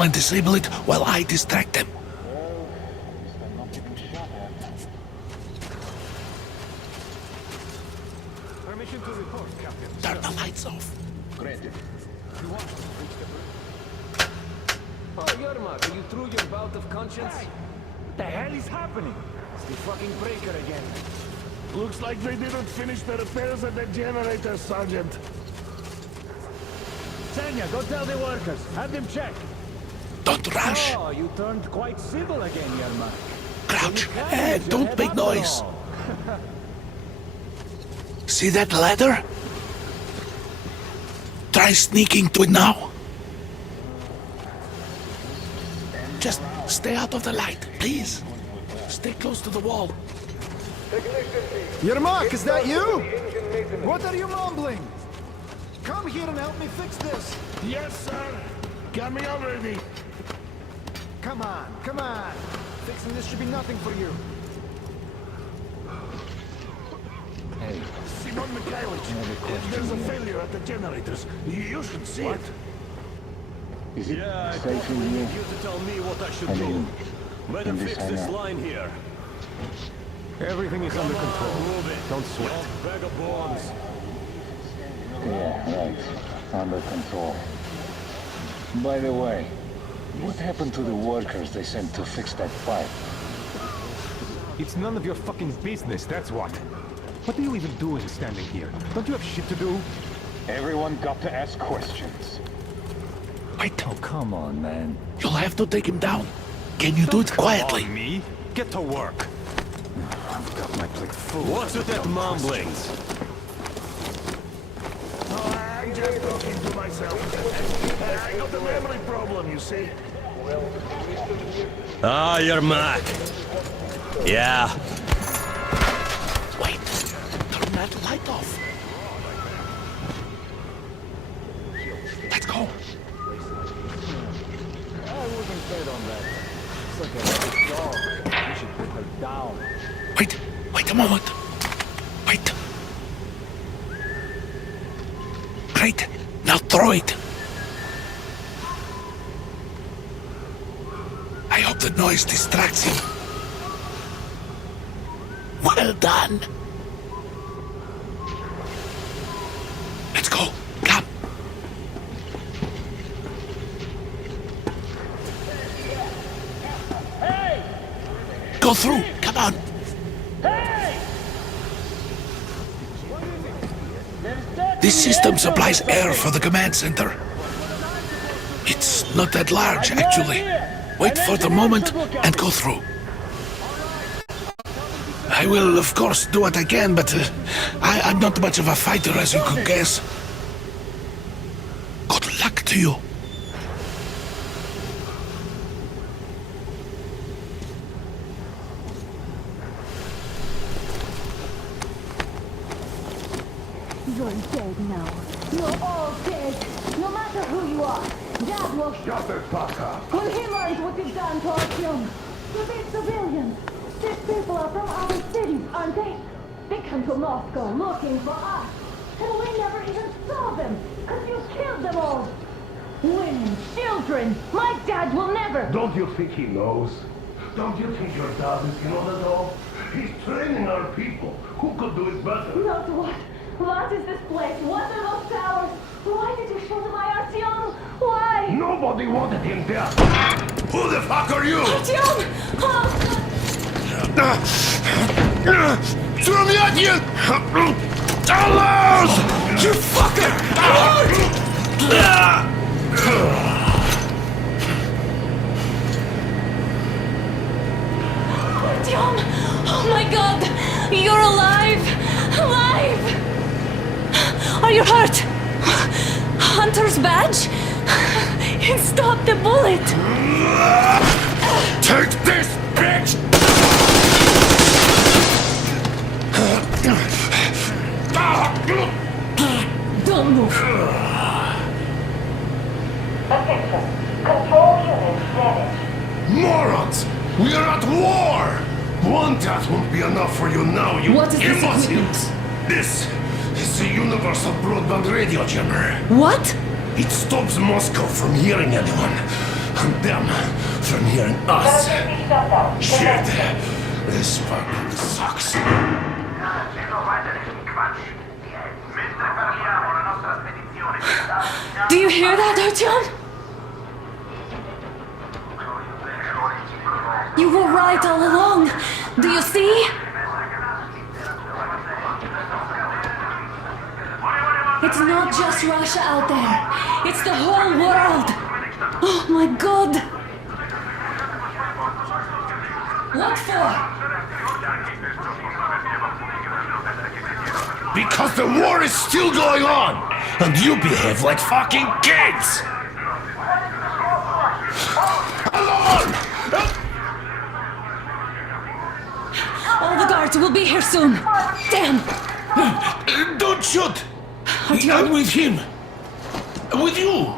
signal and disable it while I distract them. Permission to report, Captain. Turn the lights off. Granted. Oh, Yermak, are you through your bout of conscience? Hey, what the hell is happening? It's the fucking breaker again. Looks like they didn't finish the repairs at the generator, Sergeant. Senya, go tell the workers. Have them check. Don't rush. Oh, you turned quite civil again, Yermak. Crouch. You can't And use your don't head make after noise. all. See that ladder? Try sneaking to it now. Just stay out of the light, please. Stay close to the wall. Yermak, is that you? What are you mumbling? Come here and help me fix this. Yes, sir. Got me already. Come on, come on. Fixing this should be nothing for you. Hey, Simon Mikhailовich, there's a failure at the generators. You should see it. is it Yeah, I safe probably in need here? you to tell me what I should I do. mean, Better in this fix this hangar. line here. Everything is Come under on, control. move it. Don't sweat. You bag of bones. Yeah, right. Under control. By the way, what happened to the workers they sent to fix that pipe? It's none of your fucking business, that's what. What are you even doing standing here? Don't you have shit to do? Everyone got to ask questions. Wait, Oh, come on, man. you'll have to take him down. Can you do it quietly? On me? Get to work. I've got my plate full. What's with that mumbling? I'm just talking to myself. I got a memory problem, you see. Ah, you're Mac. Yeah. Wait, turn that light off. Let's go. I wouldn't bet on that. It's like a big dog. You should put her down. Wait a moment. Wait. Great. Now throw it. I hope the noise distracts him. Well done. Let's go. Come. Go through. Come on. This system supplies air for the command center. It's not that large, actually. Wait for the moment and go through. I will, of course, do what I can, but I'm not much of a fighter, as you could guess. Good luck to you. You're dead now. You're all dead. No matter who you are. Dad will Shut the fuck up. when he learns what you've done to our children. To these civilians. These people are from other cities, aren't they? They come to Moscow looking for us. And we never even saw them. Because you killed them all. Women, children. My dad will never. Don't you think he knows? Don't you think your dad is in on it all? He's training our people. Who could do it better? Not what? What is this place? What are those towers? Why did you show them my Artyom? Why? Nobody wanted him there. Who the fuck are you? Artyom! Surmyatyin! Allah! You fucker! Artyom! Oh my god! You're alive! Alive! Are you hurt? Hunter's badge? It stopped the bullet! Take this, bitch! Don't move! Attention. Control unit damaged. Morons! We are at war! One death won't be enough for you now, you What is this imbeciles! equipment? This is the universal broadband radio jammer. What? It stops Moscow from hearing anyone. I'm hearing us. Emergency shutdown. Shit. This fucking sucks. Do you hear that, Artyom? You were right all along. Do you see? It's not just Russia out there. It's the whole world. Oh my God. What for? Because the war is still going on, and you behave like fucking kids! Alarm! All the guards will be here soon. Damn. Don't shoot! Artyom? I'm with him. With you.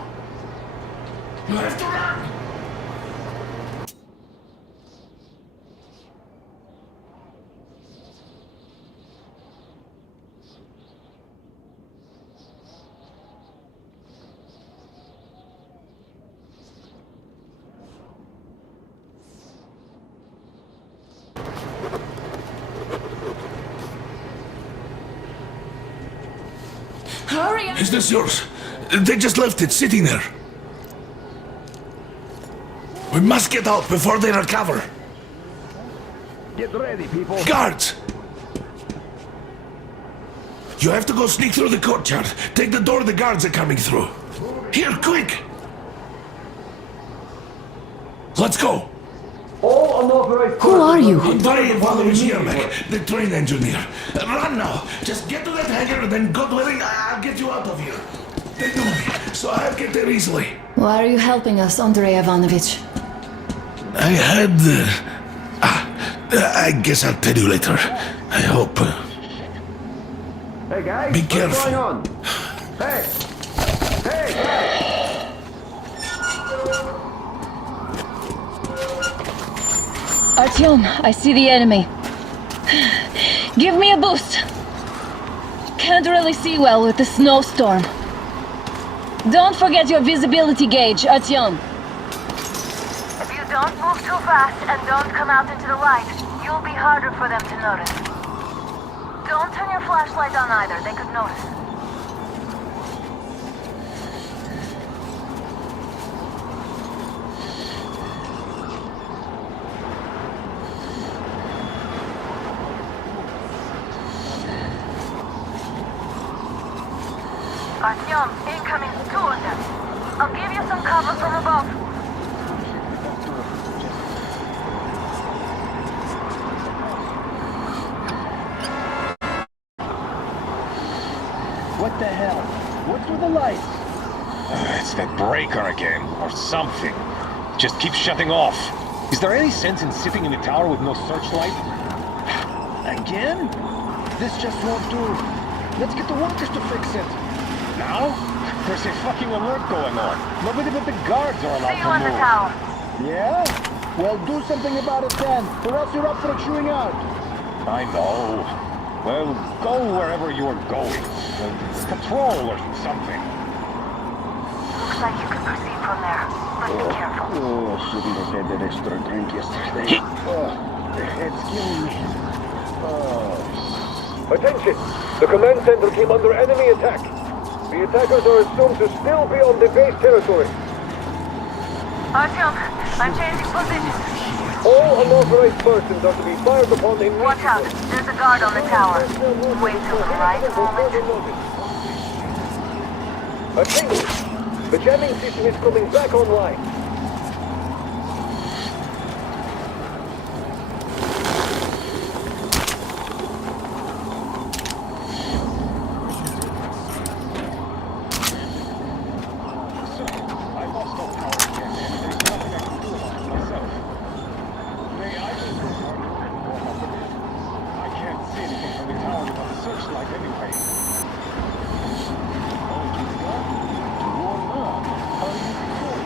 You have to run. Hurry up. Is this yours? They just left it sitting there. We must get out before they recover. Get ready, people. Guards! You have to go sneak through the courtyard. Take the door the guards are coming through. Here, quick! Let's go! All unauthorized Who are you? Andrei Ivanovich Yermak, the train engineer. Run now! Just get to that hangar and then God willing, I'll get you out of here. They know me, so I'll get there easily. Why are you helping us, Andrei Ivanovich? I had... I guess I'll tell you later. I hope. Hey guys, Be what's careful. going on? Hey! Hey! Artyom, I see the enemy. Give me a boost. Can't really see well with the snowstorm. Don't forget your visibility gauge, Artyom. If you don't move too fast and don't come out into the light, you'll be harder for them to notice. Don't turn your flashlight on either, they could notice. Artyom, incoming, two of them. I'll give you some cover from above. What the hell? What's with the lights? It's that breaker again, or something. Just keeps shutting off. Is there any sense in sitting in the tower with no searchlight? Again? This just won't do. Let's get the workers to fix it. Now? There's a fucking alert going on. Nobody but the guards are allowed See to you in the move. tower. Yeah? Well, do something about it then, or else you're up for chewing out. I know. Well, go wherever you're going. Patrol or something. Looks like you can proceed from there, but be careful. Oh, I shouldn't have had that extra drink yesterday. The head's killing me. Attention! The command center came under enemy attack. The attackers are assumed to still be on the base territory. Artyom, I'm changing position. All unauthorized persons are to be fired upon immediately. Watch out, there's a guard on the tower. Wait till the right moment. Attention! The jamming system is coming back online. I lost all power again, and there's nothing I can do about it myself. May I just report what happened? I can't see anything from the tower without the searchlight anyway. Oh, you got me. You're not. How do you feel?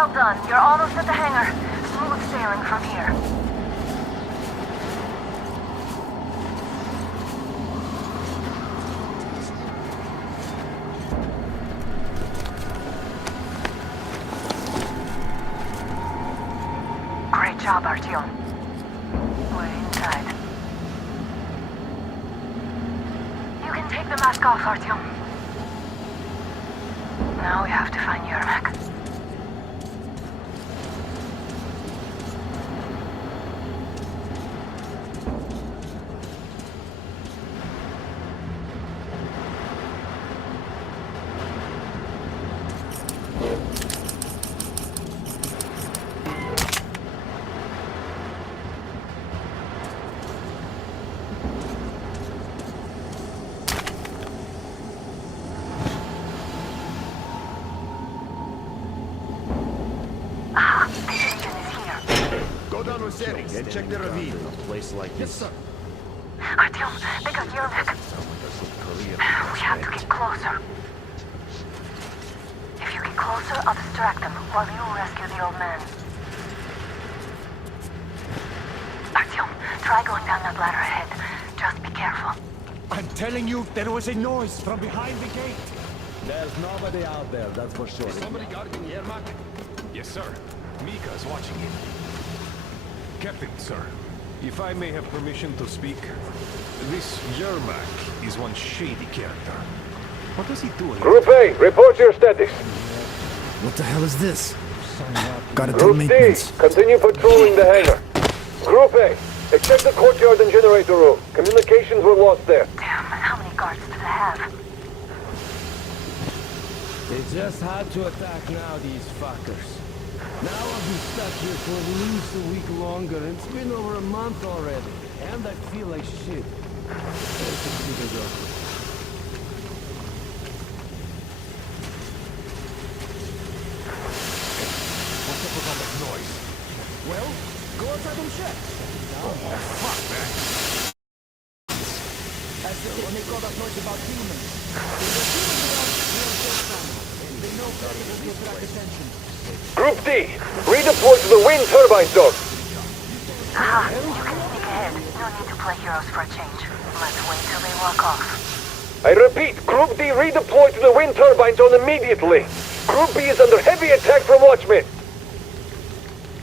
Well done. You're almost at the hangar. Smooth sailing from here. Great job, Artyom. We're inside. You can take the mask off, Artyom. Now we have to find Yermak. Go down with settings and check the ravine. A place like this. Yes, sir. Artyom, they got Yermak. We have to get closer. If you get closer, I'll distract them while you rescue the old man. Artyom, try going down that ladder ahead. Just be careful. I'm telling you, there was a noise from behind the gate. There's nobody out there, that's for sure. Somebody guarding Yermak? Yes, sir. Mika's watching him. Captain, sir, if I may have permission to speak, this Yermak is one shady character. What does he do? Group A, report your status. What the hell is this? Gotta do Group D, maintenance. continue patrolling the hangar. Group A, check the courtyard and generator room. Communications were lost there. Damn, how many guards do they have? They just had to attack now, these fuckers. Now I've been stuck here for at least a week longer, and it's been over a month already. And I feel like shit. Let's see the go. What's up with all that noise? Well, go outside and check. Oh, fuck, man. That's when they call that noise about humans. If there's humans around, we're in safe time. They know predators will attract attention. Group D, redeploy to the wind turbine zone. Ah, you can sneak ahead. No need to play heroes for a change. Let's wait till they walk off. I repeat, Group D redeploy to the wind turbine zone immediately. Group B is under heavy attack from Watchmen.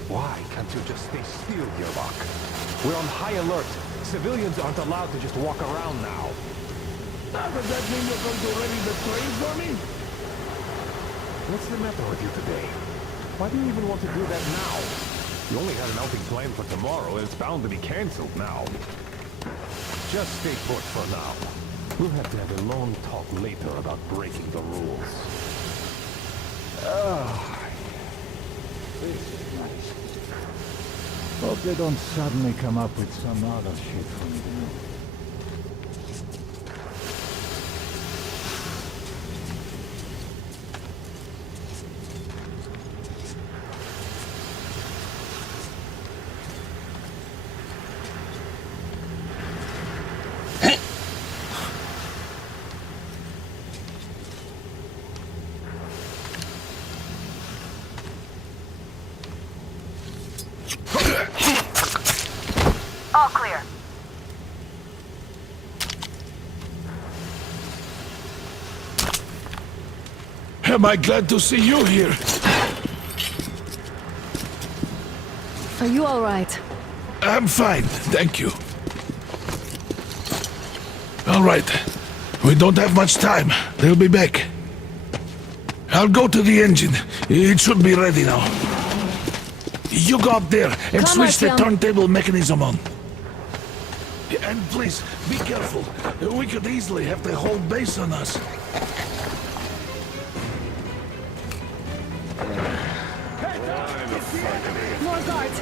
Why can't you just stay still, Yermak? We're on high alert. Civilians aren't allowed to just walk around now. Does that mean you're going to ready the train for me? What's the matter with you today? Why do you even want to do that now? You only had an outing planned for tomorrow, and it's bound to be cancelled now. Just stay put for now. We'll have to have a long talk later about breaking the rules. This is nice. Hope they don't suddenly come up with some other shit for me to do. All clear. Am I glad to see you here? Are you all right? I'm fine, thank you. All right. We don't have much time. They'll be back. I'll go to the engine. It should be ready now. You go up there and Come, switch the Artyom. turntable mechanism on. And please, be careful. We could easily have the whole base on us. More guards!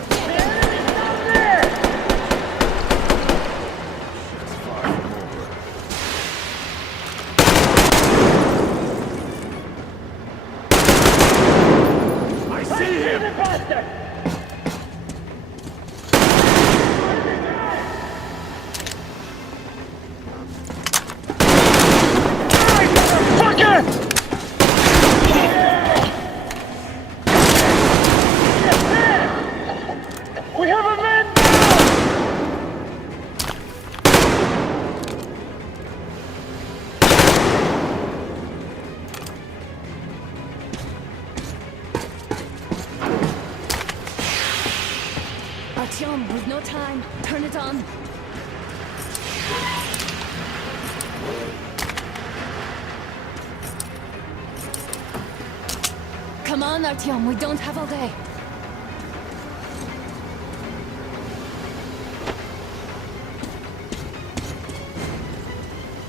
I see him! Artyom, we've no time. Turn it on. Come on, Artyom, we don't have all day.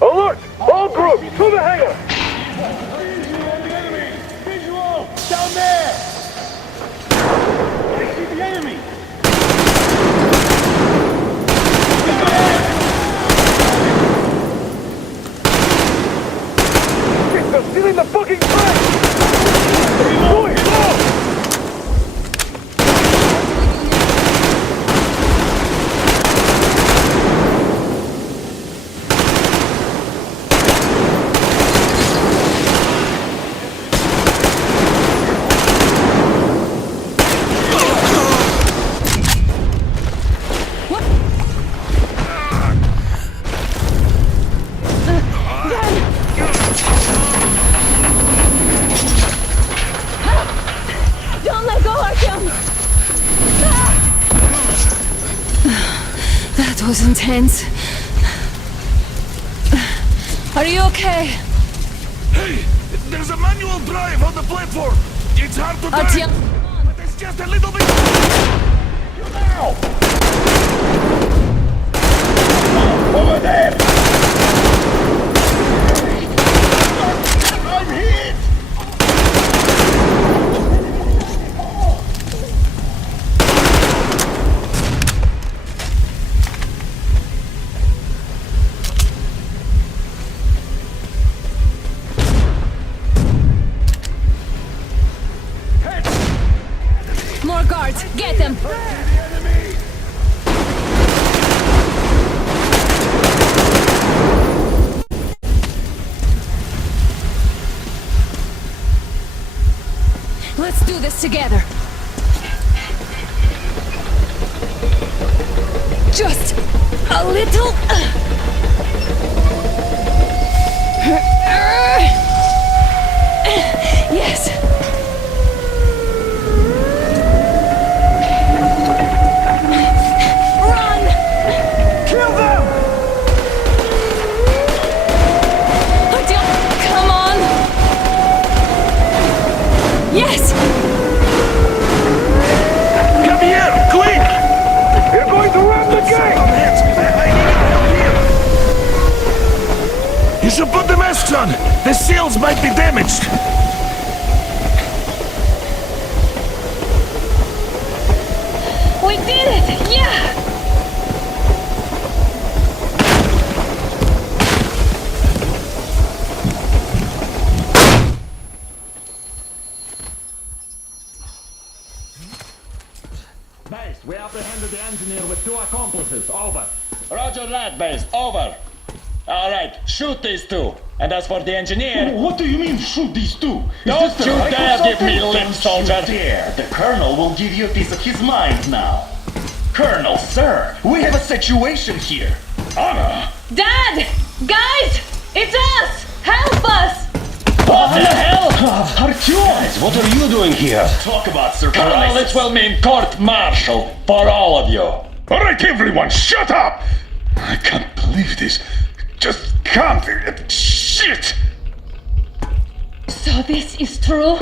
Alert! All groups to the hangar! Visual! Down there! I see the enemy! They're stealing the fucking train! Boy, go! Don't let go, Artyom! That was intense. Are you okay? Hey, there's a manual drive on the platform. It's hard to drive, Artyom! but it's just a little bit... Over there! I'm hit! More guards! Get them! Let's do this together. Just a little. Yes. Run! Kill them! Come on! Yes! Come here, quick! You're going to ram the gate! I need your help here! You should put the masks on! The seals might be damaged! We did it! Yeah! Base, we apprehended the engineer with 2 accomplices. Over. Roger that, base. Over. Alright, shoot these 2. And as for the engineer... What do you mean, shoot these 2? Don't you dare give me lip, soldier! Dare. The Colonel will give you a piece of his mind now. Colonel, sir, we have a situation here. Anna! Dad! Guys! It's us! Help us! What the hell? Artyom! What are you doing here? Talk about surprise. Colonel, it will mean court-martial for all of you. Alright, everyone, shut up! I can't believe this. Just can't. Shit! So this is true?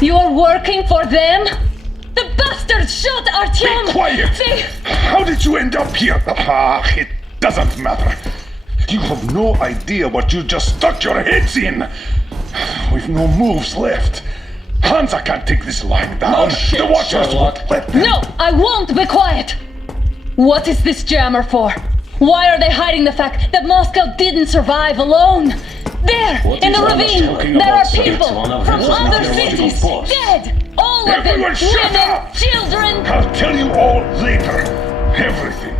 You're working for them? The bastards shot Artyom! Be quiet! They... How did you end up here? It doesn't matter. You have no idea what you just stuck your heads in. We've no moves left. Hansa can't take this lying down. No shit, the Watchers Sherlock. won't let them. No, I won't be quiet! What is this jammer for? Why are they hiding the fact that Moscow didn't survive alone? There, What in is the Anna ravine, talking there are about, sir? people It's one of from his other meteorological cities, posts. dead! All of them, Everyone shut women, up! children! I'll tell you all later. Everything.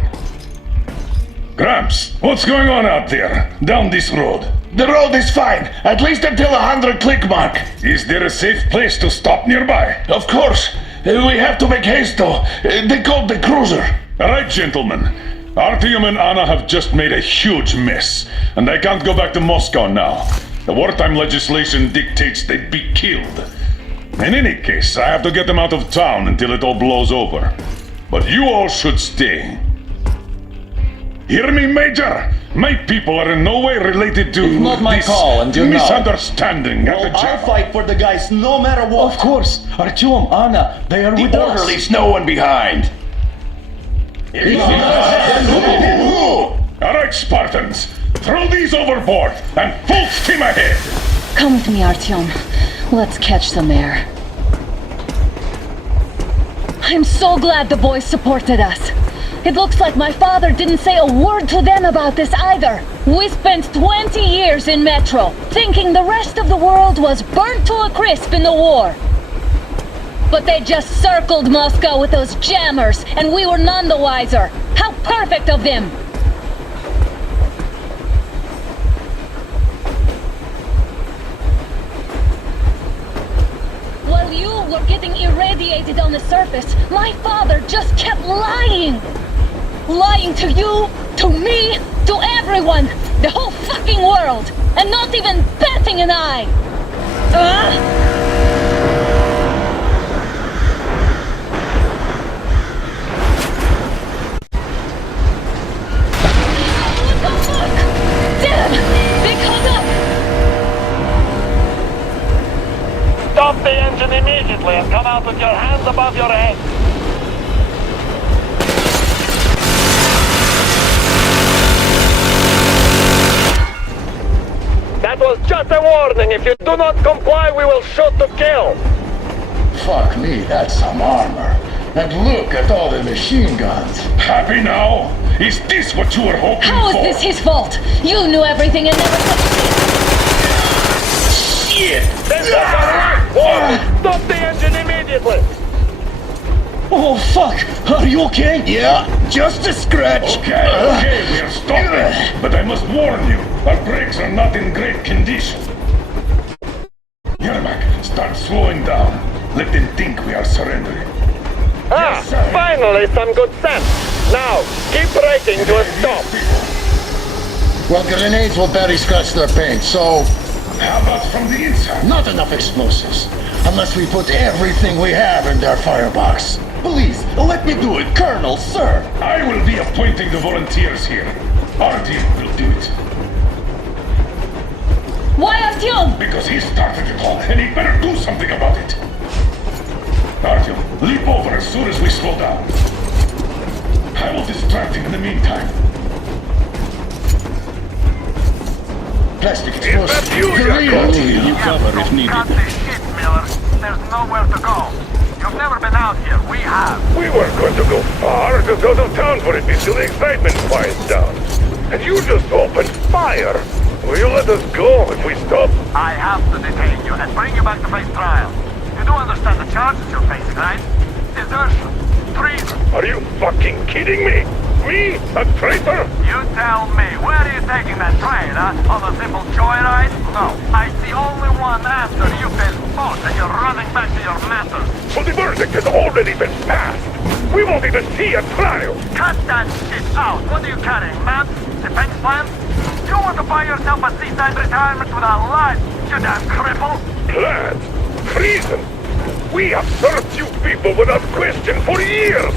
Gramps, what's going on out there? Down this road? The road is fine, at least until 100 click mark. Is there a safe place to stop nearby? Of course. We have to make haste though. They called the cruiser. Alright, gentlemen. Artyom and Anna have just made a huge mess, and they can't go back to Moscow now. The wartime legislation dictates they'd be killed. In any case, I have to get them out of town until it all blows over. but you all should stay. Hear me, Major? My people are in no way related to It's not my this call, and you know. misunderstanding at the Well, I'll jail. fight for the guys no matter what. Of course. Artyom, Anna, they are with us. Leaves no one behind. All right, Spartans, throw these overboard and full steam ahead. Come with me, Artyom. Let's catch some air. I'm so glad the boys supported us. It looks like my father didn't say a word to them about this either. We spent 20 years in Metro, thinking the rest of the world was burnt to a crisp in the war. But they just circled Moscow with those jammers, and we were none the wiser. How perfect of them! While you were getting irradiated on the surface, my father just kept lying! Lying to you, to me, to everyone! The whole fucking world! And not even batting an eye! Stop the engine immediately and come out with your hands above your head. That was just a warning. If you do not comply, we will shoot to kill. Fuck me, that's some armor. And look at all the machine guns. Happy now? Is this what you were hoping How is for? this his fault? You knew everything and never said Shit! Then that's all right. Warning. Stop the engine immediately. Oh, fuck! Are you okay? Yeah, just a scratch. Okay, we are stopping. But I must warn you, our brakes are not in great condition. Yermak, start slowing down. Let them think we are surrendering. Finally some good sense. Now, keep braking to a stop. Well, grenades will barely scratch their paint, so How about from the inside? not enough explosives. Unless we put everything we have in their firebox. Please, let me do it, Colonel, sir. I will be appointing the volunteers here. Artyom will do it. Why Artyom? Because he started it all, and he better do something about it. Artyom, leap over as soon as we slow down. I will distract him in the meantime. Plastic explosives. You cover if needed. Cut this shit, Miller. There's nowhere to go. You've never been out here. We have. We weren't going to go far, just out of town for it until the excitement quiets down. And you just opened fire. Will you let us go if we stop? I have to detain you and bring you back to face trial. You do understand the charges you're facing, right? Desertion. Treason. Are you fucking kidding me? Me? A traitor? You tell me, where are you taking that train, huh? On a simple joyride? No, I see only one answer. You failed both and you're running back to your masters. Well, the verdict has already been passed. We won't even see a trial. Cut that shit out. What are you carrying, man? Defense plans? You want to buy yourself a seaside retirement without life, you damn cripple? Plans? Treason? We have served you people without question for years.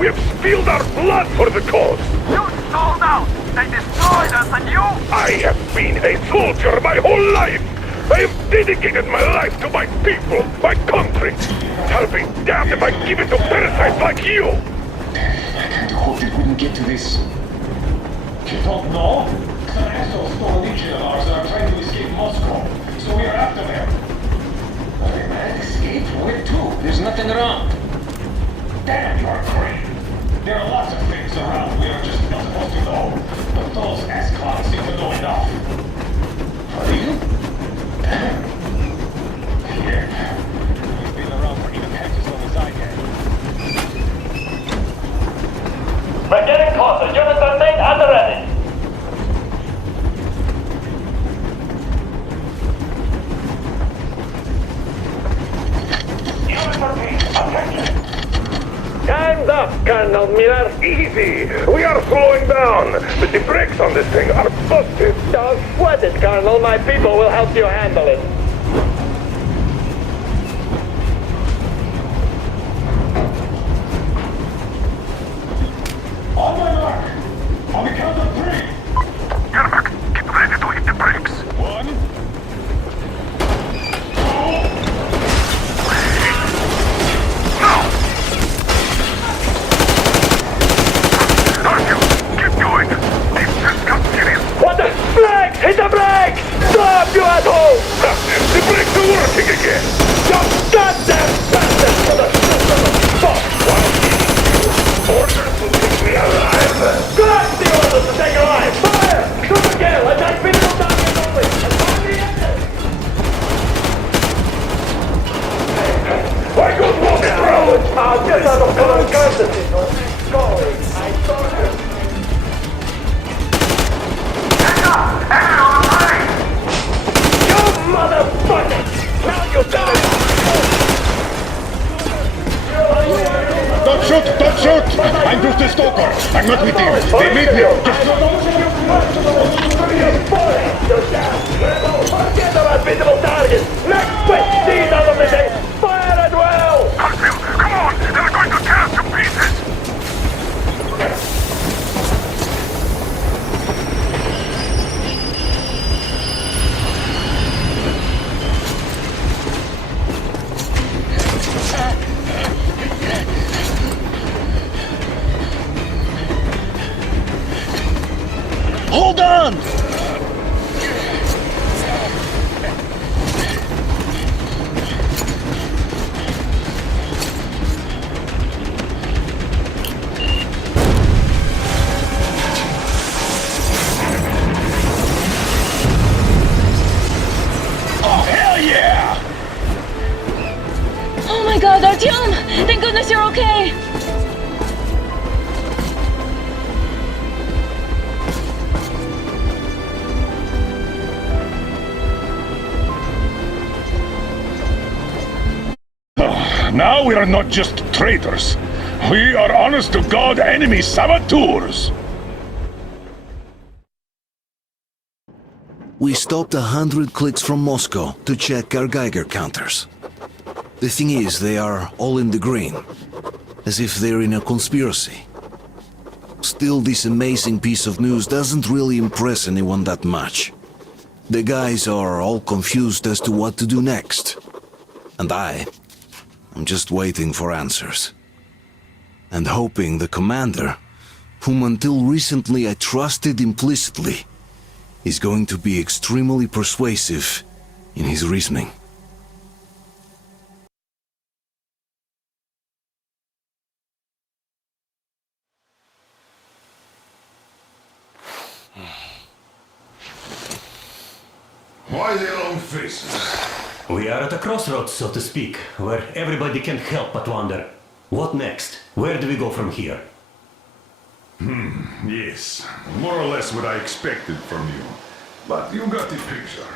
We have spilled our blood for the cause. You sold out. They destroyed us and you... I have been a soldier my whole life. I have dedicated my life to my people, my country. I'll be damned if I give it to parasites like you. I kind of hoped it wouldn't get to this. You don't know? Some assholes stole a legion of ours and are trying to escape Moscow. So we are after them. But they might escape. Where to? There's nothing wrong. Damn, you are great. There are lots of things around we are just not supposed to know. But those ass-clowns seem to know enough. Are you? Here. He's been around for even half as long as I have. We're getting closer. Units are made at the ready. Units are made. Attention. Time's up, Colonel Miller. Easy. We are slowing down. But the brakes on this thing are busted. Don't sweat it, Colonel. My people will help you handle it. Get out of color courtesy. Golly, I thought it. You motherfucker! Now you die! Don't shoot! Don't shoot! I'm just a stalker. I'm not with him. They made me. Forget about visible targets! Next quick! These are the mistakes! Fire at will! Come on! They're going to tear us to pieces! Hold on! Oh, hell yeah! Oh my god, Artyom! Thank goodness you're okay! Now we are not just traitors. We are honest-to-God enemy saboteurs. We stopped 100 clicks from Moscow to check our Geiger counters. The thing is, they are all in the green, as if they're in a conspiracy. Still, this amazing piece of news doesn't really impress anyone that much. The guys are all confused as to what to do next. And I'm just waiting for answers. And hoping the commander, whom until recently I trusted implicitly, is going to be extremely persuasive in his reasoning. Why the long faces? We are at a crossroads, so to speak, where everybody can't help but wonder, what next? Where do we go from here? Yes, more or less what I expected from you. But you got the picture.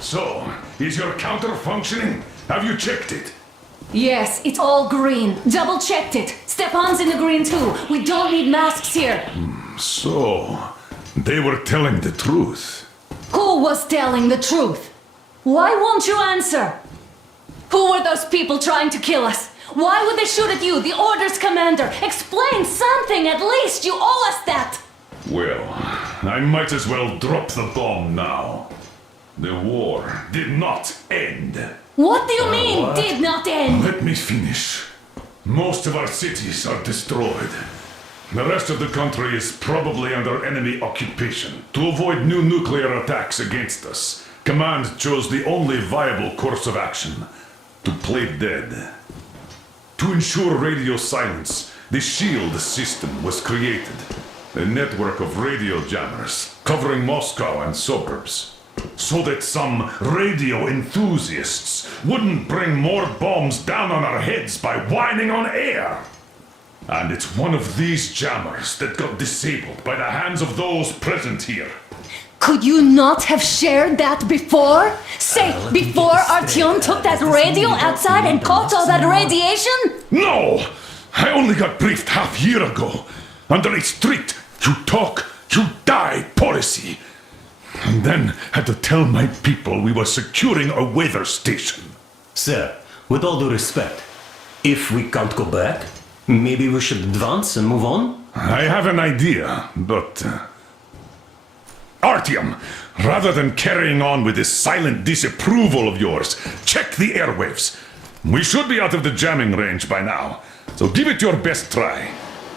So, is your counter functioning? Have you checked it? Yes, it's all green. Double checked it. Stepan's in the green too. We don't need masks here. So, they were telling the truth. Who was telling the truth? Why won't you answer? Who were those people trying to kill us? Why would they shoot at you, the Order's commander? Explain something at least! You owe us that! Well, I might as well drop the bomb now. The war did not end. What do you mean, what? did not end? Let me finish. Most of our cities are destroyed. The rest of the country is probably under enemy occupation. To avoid new nuclear attacks against us, Command chose the only viable course of action: to play dead. To ensure radio silence, the SHIELD system was created. A network of radio jammers covering Moscow and suburbs. So that some radio enthusiasts wouldn't bring more bombs down on our heads by whining on air. And it's one of these jammers that got disabled by the hands of those present here. Could you not have shared that before? Say, before Artyom took that radio outside and caught all that radiation? No! I only got briefed half year ago. Under a strict, you talk, you die policy. And then had to tell my people we were securing a weather station. Sir, with all due respect, if we can't go back, maybe we should advance and move on? I have an idea, but... Artyom, rather than carrying on with this silent disapproval of yours, check the airwaves. We should be out of the jamming range by now, so give it your best try.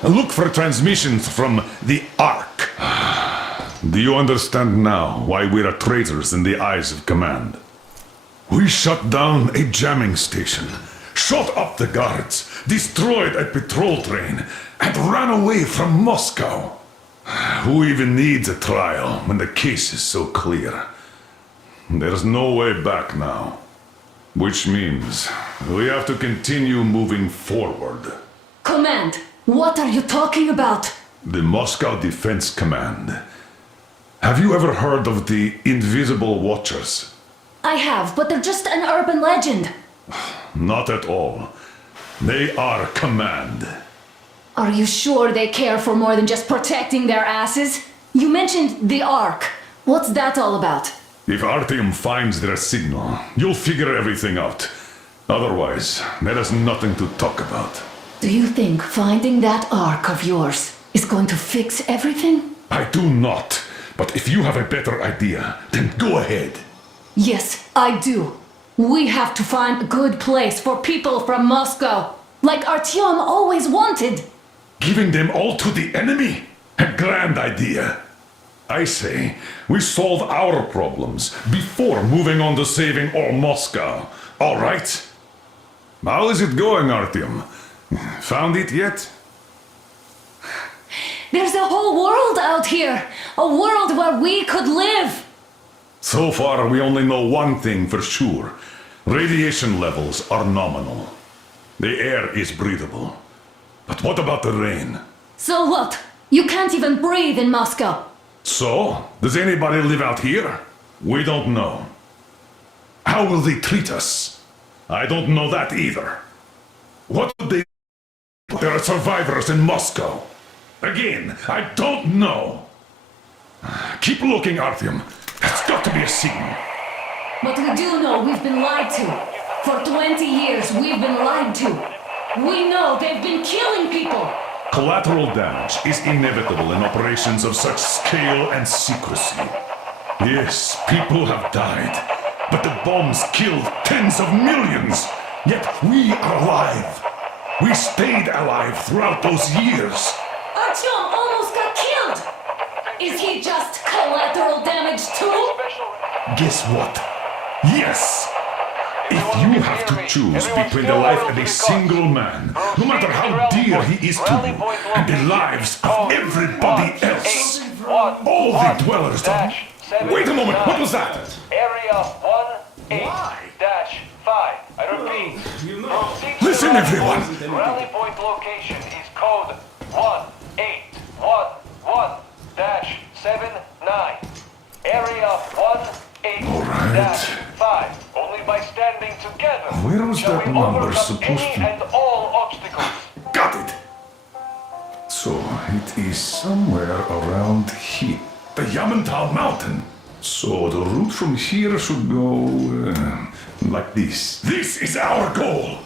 Look for transmissions from the Ark. Do you understand now why we're traitors in the eyes of Command? We shut down a jamming station, shot up the guards, destroyed a patrol train, and ran away from Moscow. Who even needs a trial when the case is so clear? There's no way back now. Which means we have to continue moving forward. Command, what are you talking about? The Moscow Defense Command. Have you ever heard of the Invisible Watchers? I have, but they're just an urban legend. Not at all. They are command. Are you sure they care for more than just protecting their asses? You mentioned the Ark. What's that all about? If Artyom finds their signal, you'll figure everything out. Otherwise, there is nothing to talk about. Do you think finding that Ark of yours is going to fix everything? I do not. But if you have a better idea, then go ahead. Yes, I do. We have to find a good place for people from Moscow, like Artyom always wanted. Giving them all to the enemy? A grand idea. I say, we solve our problems before moving on to saving all Moscow. All right? How is it going, Artyom? Found it yet? There's a whole world out here. A world where we could live. So far, we only know one thing for sure. Radiation levels are nominal. The air is breathable. But what about the rain? So what? You can't even breathe in Moscow. So, does anybody live out here? We don't know. How will they treat us? I don't know that either. What would they do? There are survivors in Moscow. Again, I don't know. Keep looking, Artyom. That's got to be a signal. But we do know we've been lied to. For 20 years, we've been lied to. We know they've been killing people. Collateral damage is inevitable in operations of such scale and secrecy. Yes, people have died, but the bombs killed tens of millions. Yet we are alive. We stayed alive throughout those years. Artyom almost got killed. Is he just collateral damage too? Guess what? Yes! If you have to choose between the life of a single man, no matter how dear he is to you, and the lives of everybody else, all the dwellers of... Wait a moment, what was that? Area 1-8-5. I repeat. Listen, everyone! Rally point location is code 1811-79. Area 1-8-5. Only by standing together Where was shall that we number overcome supposed any to... and all obstacles. Got it! So, it is somewhere around here. The Yamantau Mountain. So, the route from here should go... like this. This is our goal!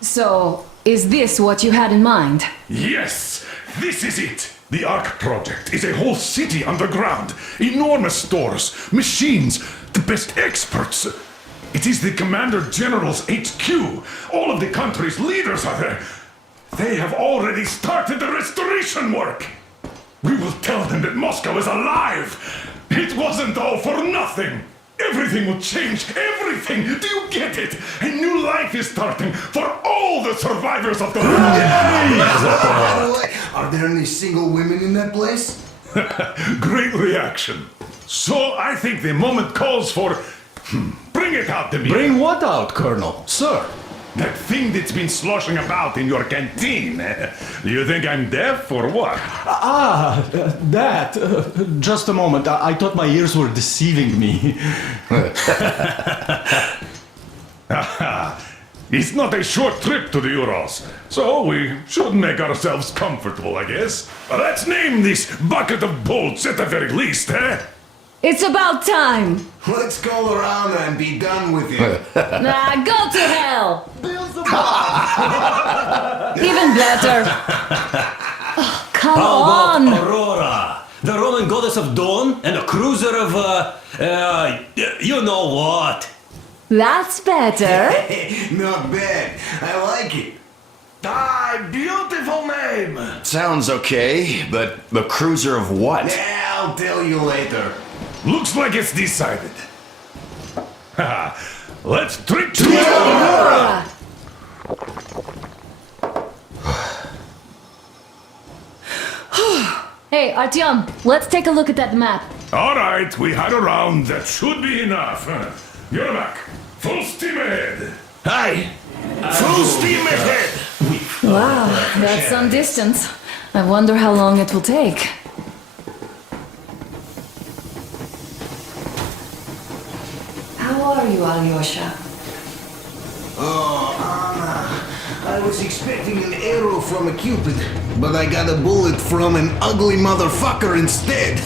So, is this what you had in mind? Yes! This is it! The Ark Project is a whole city underground. Enormous stores, machines, the best experts. It is the Commander General's HQ. All of the country's leaders are there. They have already started the restoration work. We will tell them that Moscow is alive. It wasn't all for nothing. Everything will change. Everything. Do you get it? A new life is starting for all the survivors of the Are there any single women in that place? Great reaction. So I think the moment calls for... Bring it out to me. Bring what out, Colonel? Sir? That thing that's been sloshing about in your canteen. Do you think I'm deaf or what? That. Just a moment. I thought my ears were deceiving me. It's not a short trip to the Urals, so we should make ourselves comfortable, I guess. Let's name this bucket of bolts at the very least, eh? It's about time. Let's go around and be done with it. Nah, go to hell. Even better. Oh, come How on. about Aurora? The Roman goddess of dawn and a cruiser of, you know what? That's better. Not bad. I like it. Ah, beautiful name. Sounds okay, but a cruiser of what? Yeah, I'll tell you later. Looks like it's decided. Let's trip to Aurora! Hey, Artyom, let's take a look at that map. All right, we had a round. That should be enough. You're back. Full steam ahead. Aye. Full steam ahead. Wow, that's some distance. I wonder how long it will take. How are you, Alyosha? Oh, Anna. I was expecting an arrow from a cupid, but I got a bullet from an ugly motherfucker instead.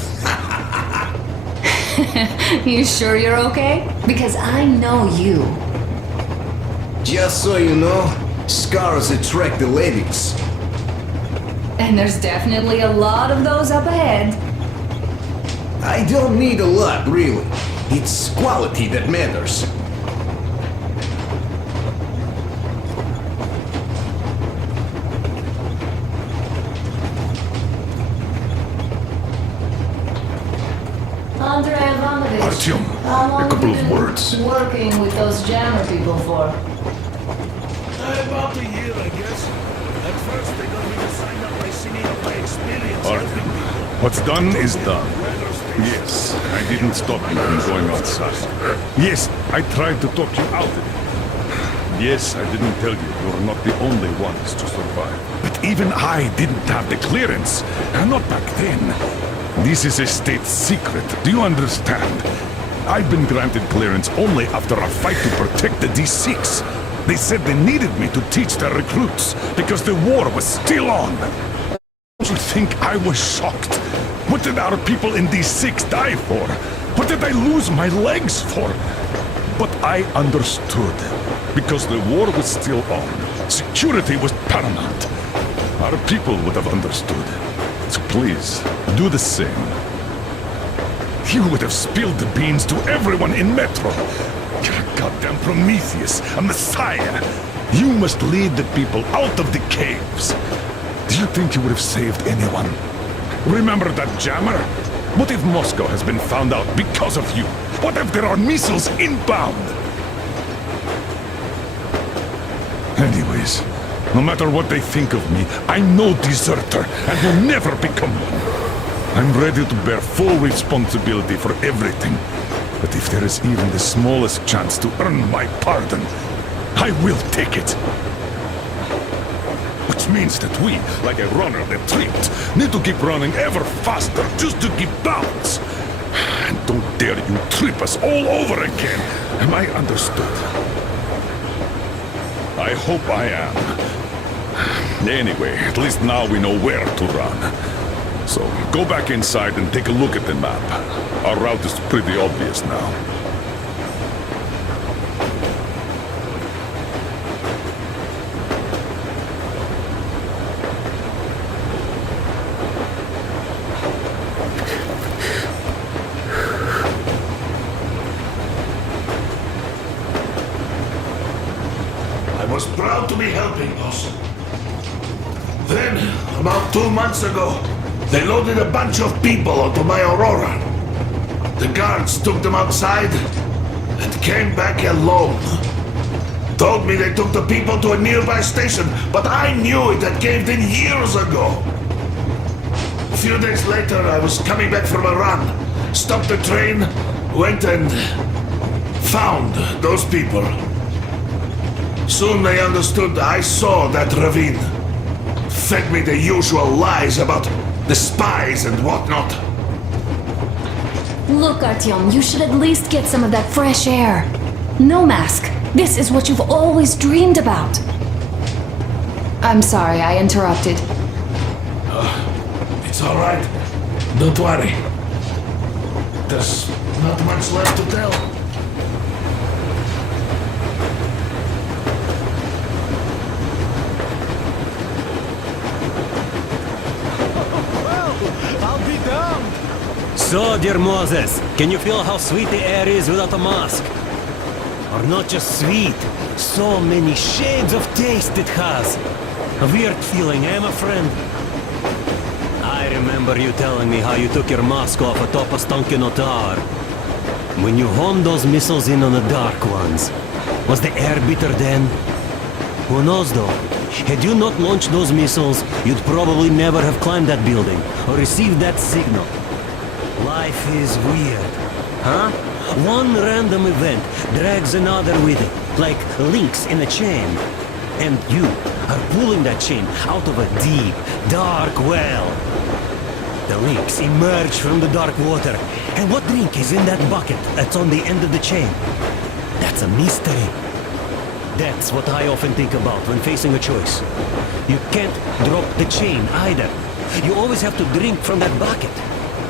You sure you're okay? Because I know you. Just so you know, scars attract the ladies. And there's definitely a lot of those up ahead. I don't need a lot, really. It's quality that matters. Andrei Ivanovich, Artyom, how long a couple have of you been words. working with those jammer people for? About a year, I guess. At first, they got me to sign up by singing of my experience. Artyom, what's done is done. Yes, I didn't stop you from going outside. Yes, I tried to talk you out of it. Yes, I didn't tell you you're not the only ones to survive. But even I didn't have the clearance. Not back then. This is a state secret. Do you understand? I've been granted clearance only after a fight to protect the D6. They said they needed me to teach their recruits because the war was still on. Don't you think I was shocked? What did our people in D6 die for? What did I lose my legs for? But I understood. Because the war was still on. Security was paramount. Our people would have understood. So please, do the same. You would have spilled the beans to everyone in Metro. You're a goddamn Prometheus, a messiah. You must lead the people out of the caves. Do you think you would have saved anyone? Remember that jammer? What if Moscow has been found out because of you? What if there are missiles inbound? Anyways, no matter what they think of me, I'm no deserter and will never become one. I'm ready to bear full responsibility for everything. But if there is even the smallest chance to earn my pardon, I will take it. Which means that we, like a runner that tripped, need to keep running ever faster just to keep balance. And don't dare you trip us all over again. Am I understood? I hope I am. Anyway, at least now we know where to run. So, go back inside and take a look at the map. Our route is pretty obvious now. I was proud to be helping, boss. Then, about 2 months ago, they loaded a bunch of people onto my Aurora. The guards took them outside and came back alone. Told me they took the people to a nearby station, but I knew it had caved in years ago. A few days later, I was coming back from a run, stopped the train, went and found those people. Soon they understood I saw that ravine. Fed me the usual lies about the spies and whatnot. Look, Artyom, you should at least get some of that fresh air. No mask. This is what you've always dreamed about. I'm sorry, I interrupted. It's all right. Don't worry. There's not much left to tell. I'll be damned! So, dear Moses, can you feel how sweet the air is without a mask? Or not just sweet, so many shades of taste it has. A weird feeling, eh, my friend? I remember you telling me how you took your mask off atop a Stankino tower. When you homed those missiles in on the Dark Ones, was the air bitter then? Who knows though? Had you not launched those missiles, you'd probably never have climbed that building, or received that signal. Life is weird, huh? One random event drags another with it, like links in a chain. And you are pulling that chain out of a deep, dark well. The links emerge from the dark water. And what drink is in that bucket that's on the end of the chain? That's a mystery. That's what I often think about when facing a choice. You can't drop the chain either. You always have to drink from that bucket.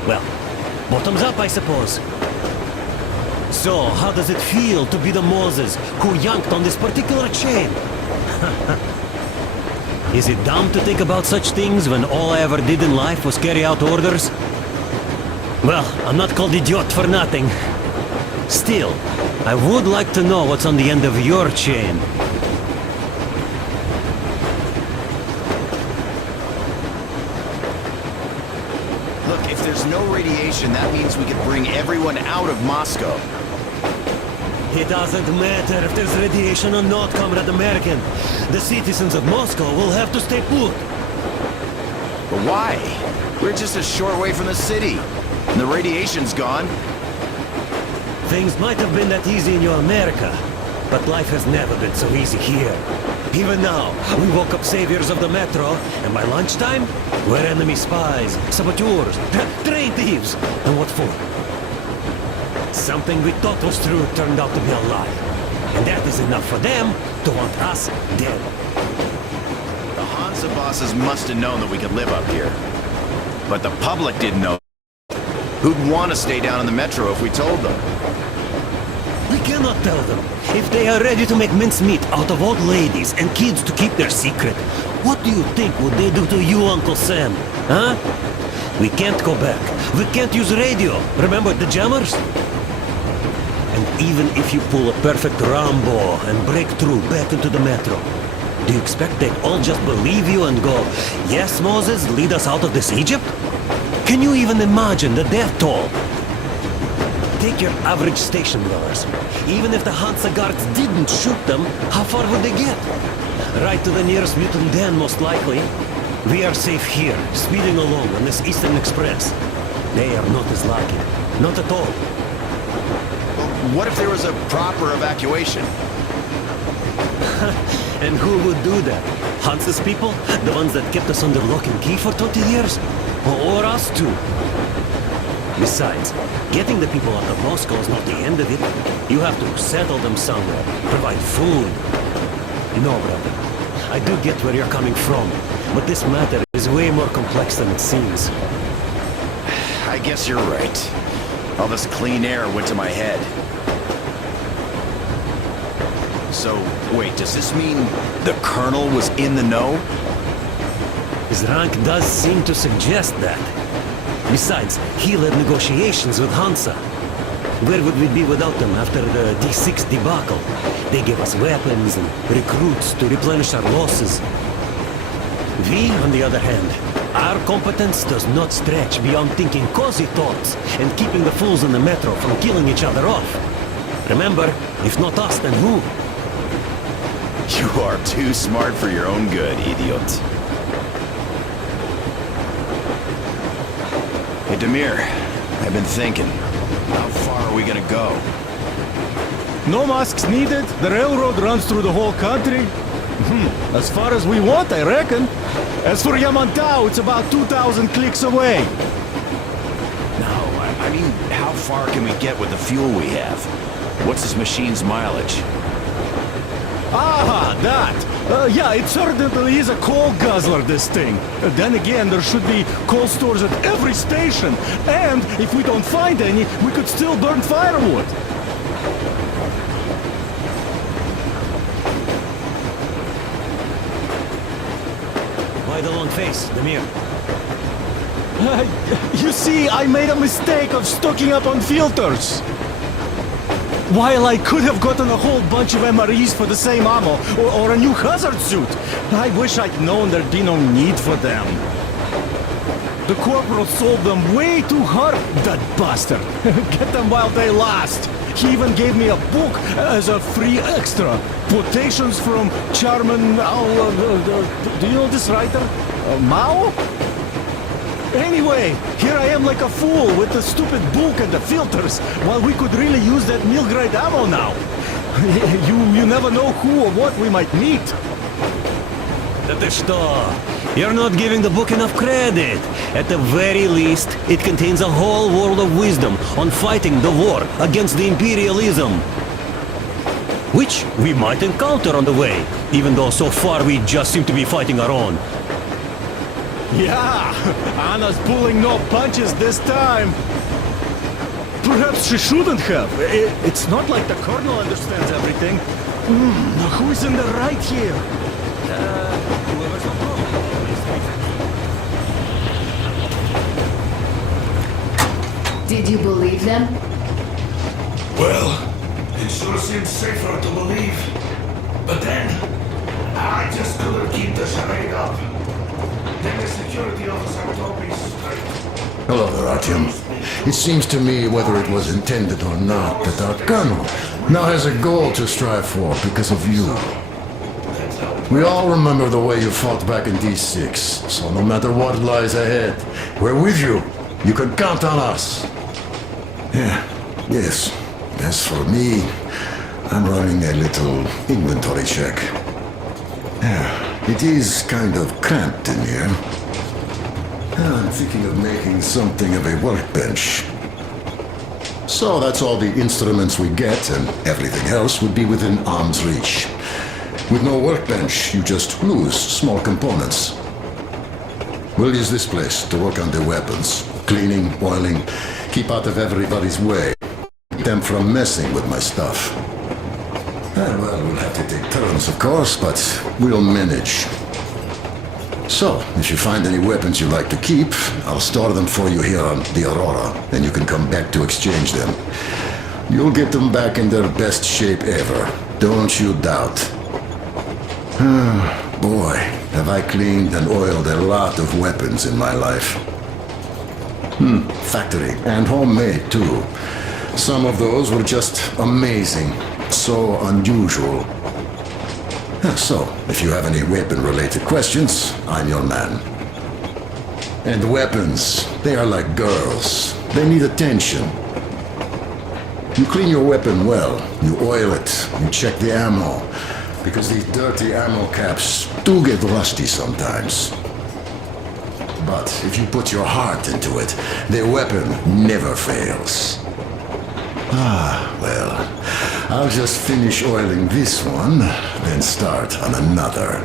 Well, bottoms up, I suppose. So, how does it feel to be the Moses who yanked on this particular chain? Is it dumb to think about such things when all I ever did in life was carry out orders? Well, I'm not called idiot for nothing. Still, I would like to know what's on the end of your chain. Look, if there's no radiation, that means we could bring everyone out of Moscow. It doesn't matter if there's radiation or not, Comrade American. The citizens of Moscow will have to stay put. But why? We're just a short way from the city. And the radiation's gone. Things might have been that easy in your America, but life has never been so easy here. Even now, we woke up saviors of the metro, and by lunchtime, we're enemy spies, saboteurs, train thieves. And what for? Something we thought was true turned out to be a lie. And that is enough for them to want us dead. The Hansa bosses must have known that we could live up here. But the public didn't know. Who'd want to stay down in the metro if we told them? We cannot tell them. If they are ready to make mincemeat out of old ladies and kids to keep their secret, what do you think would they do to you, Uncle Sam? Huh? We can't go back. We can't use radio. Remember the jammers? And even if you pull a perfect Rambo and break through back into the metro, do you expect they'd all just believe you and go, "Yes, Moses, lead us out of this Egypt"? Can you even imagine the death toll? Take your average station dwellers. Even if the Hansa guards didn't shoot them, how far would they get? Right to the nearest mutant den, most likely. We are safe here, speeding along on this Eastern Express. They are not as lucky. Not at all. What if there was a proper evacuation? And who would do that? Hansa's people? The ones that kept us under lock and key for 20 years? Or us too? Besides, getting the people out of Moscow is not the end of it. You have to settle them somewhere, provide food. No, brother. I do get where you're coming from, but this matter is way more complex than it seems. I guess you're right. All this clean air went to my head. So, wait, does this mean the Colonel was in the know? His rank does seem to suggest that. Besides, he led negotiations with Hansa. Where would we be without them after the D6 debacle? They gave us weapons and recruits to replenish our losses. We, on the other hand, our competence does not stretch beyond thinking cozy thoughts and keeping the fools in the metro from killing each other off. Remember, if not us, then who? You are too smart for your own good, idiot. Hey, Demir, I've been thinking. How far are we gonna go? No masks needed. The railroad runs through the whole country. As far as we want, I reckon. As for Yamantau, it's about 2,000 clicks away. No, I mean, how far can we get with the fuel we have? What's this machine's mileage? Ah, that! Yeah, it certainly is a coal guzzler, this thing. Then again, there should be coal stores at every station. And if we don't find any, we could still burn firewood. Why the long face, Demir? You see, I made a mistake of stocking up on filters. While I could have gotten a whole bunch of MREs for the same ammo, or a new hazard suit, I wish I'd known there'd be no need for them. The corporal sold them way too hard, that bastard. Get them while they last. He even gave me a book as a free extra. Quotations from Charman... do you know this writer? Mao? Anyway, here I am like a fool with the stupid book and the filters, while we could really use that meal-grade ammo now. You never know who or what we might meet. Да ты что? You're not giving the book enough credit. At the very least, it contains a whole world of wisdom on fighting the war against the imperialism. Which we might encounter on the way, even though so far we just seem to be fighting our own. Yeah, Anna's pulling no punches this time. Perhaps she shouldn't have. It's not like the Colonel understands everything. Who's in the right here? Whoever's on Did you believe them? Well, it sure seems safer to believe. But then, I just couldn't keep the charade up. Then the security officer told me straight. Hello there, Artyom. It seems to me, whether it was intended or not, that our colonel now has a goal to strive for because of you. We all remember the way you fought back in D6, so no matter what lies ahead, we're with you. You can count on us. Yes. As for me, I'm running a little inventory check. It is kind of cramped in here. I'm thinking of making something of a workbench. So that's all the instruments we get, and everything else would be within arm's reach. With no workbench, you just lose small components. We'll use this place to work on the weapons. Cleaning, oiling, keep out of everybody's way. Keep them from messing with my stuff. Well, we'll have to take turns, of course, but we'll manage. So, if you find any weapons you like to keep, I'll store them for you here on the Aurora, and you can come back to exchange them. You'll get them back in their best shape ever. Don't you doubt. Boy, have I cleaned and oiled a lot of weapons in my life. Factory and homemade too. Some of those were just amazing. So unusual. So, if you have any weapon-related questions, I'm your man. And weapons, they are like girls. They need attention. You clean your weapon well, you oil it, you check the ammo, because these dirty ammo caps do get rusty sometimes. But if you put your heart into it, the weapon never fails. Well, I'll just finish oiling this one, then start on another.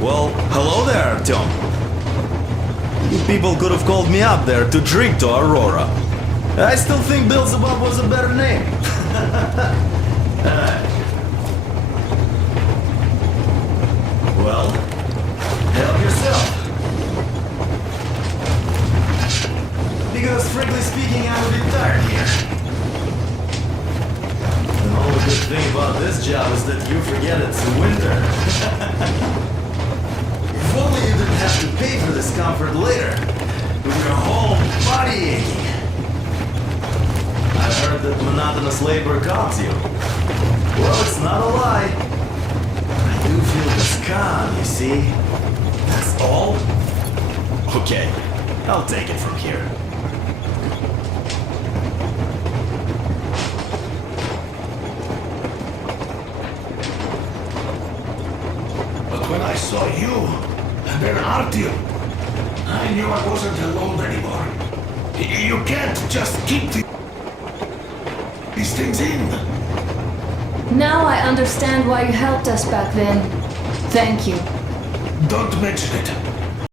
Well, hello there, Tom. You people could have called me up there to drink to Aurora. I still think Beelzebub was a better name. Well, help yourself. Because frankly speaking, I'm a bit tired here. The only good thing about this job is that you forget it's winter. If only you didn't have to pay for this comfort later, with your whole body aching. I've heard that monotonous labor calms you. Well, it's not a lie. I do feel this calm, you see. That's all? Okay, I'll take it from here. But when I saw you, and then Artyom, I knew I wasn't alone anymore. You can't just keep these things in. Now I understand why you helped us back then. Thank you. Don't mention it.